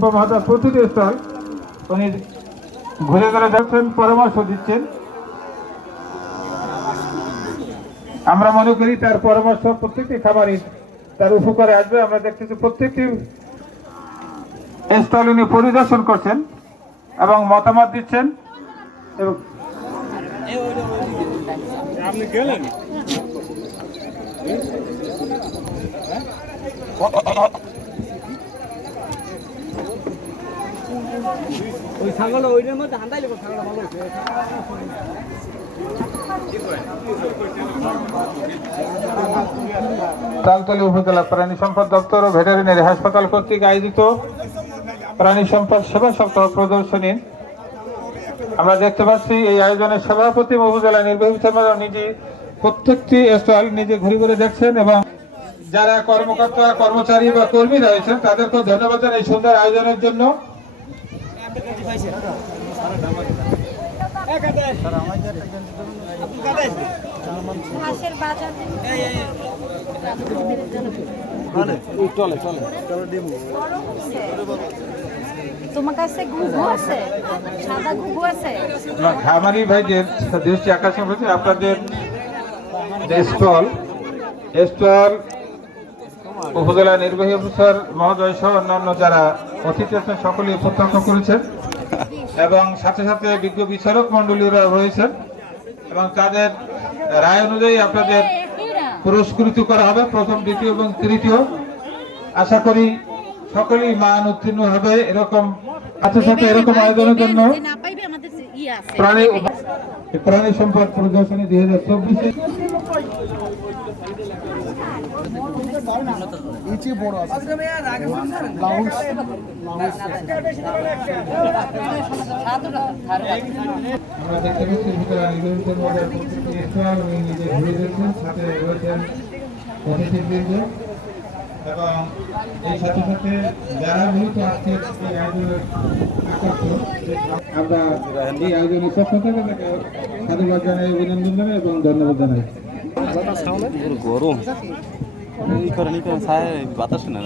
সম্ভব হয়তো প্রতিটি স্থল উনি ঘুরে ঘুরে দেখছেন, পরামর্শ দিচ্ছেন। আমরা মনে করি তার পরামর্শ প্রত্যেকটি খামারই তার উপকারে আসবে। আমরা দেখতেছি প্রত্যেকটি স্টল উনি পরিদর্শন করছেন এবং মতামত দিচ্ছেন। এবং আপনি গেলেন ওই ছাগল ওইটার মধ্যে হান্দাইলে ছাগলটা ভালো হয়েছে। তালতলী উপজেলা প্রাণী সম্পদ দপ্তর ও ভেটেরিনারি হাসপাতাল কর্তৃক আয়োজিত প্রাণী সম্পদ সেবা সপ্তাহ প্রদর্শনী আমরা দেখতে পাচ্ছি। এই আয়োজনের সভাপতি উপজেলা নির্বাহী চেয়ারম্যান নিজে প্রত্যেকটি স্টল নিজে ঘুরে ঘুরে দেখছেন এবং যারা কর্মকর্তা কর্মচারী বা কর্মী রয়েছেন তাদেরকে ধন্যবাদ জানাই এই সুন্দর আয়োজনের জন্য। তোমার কাছে ঘুঘু আছে, সাদা ঘুঘু আছে? খামারি ভাইদের দৃষ্টি আকর্ষণ করছে আপনাদের স্টল উপজেলা নির্বাহী অফিসার মহোদয় সহ অন্যান্য যারা অতিথি আছেন সকলেই প্রত্যক্ষ করেছেন এবং সাথে সাথে বিজ্ঞ বিচারক মন্ডলীরা রয়েছেন এবং তাদের রায় অনুযায়ী আপনাদের পুরস্কৃত করা হবে প্রথম, দ্বিতীয় এবং তৃতীয়। আশা করি সকলেই মান উত্তীর্ণ হবে। এরকম সাথে সাথে এরকম আয়োজনের জন্য প্রাণী সম্পদ প্রদর্শনী 2024 এবং এই সাথে সাথে যারা মূলত আজকে এই আয়োজনের আকর্ষণ, আমরা এই আয়োজনের পক্ষ থেকে তাকে সাধুবাদ জানাই, অভিনন্দন জানাই এবং ধন্যবাদ জানাই। গরম বাতাস না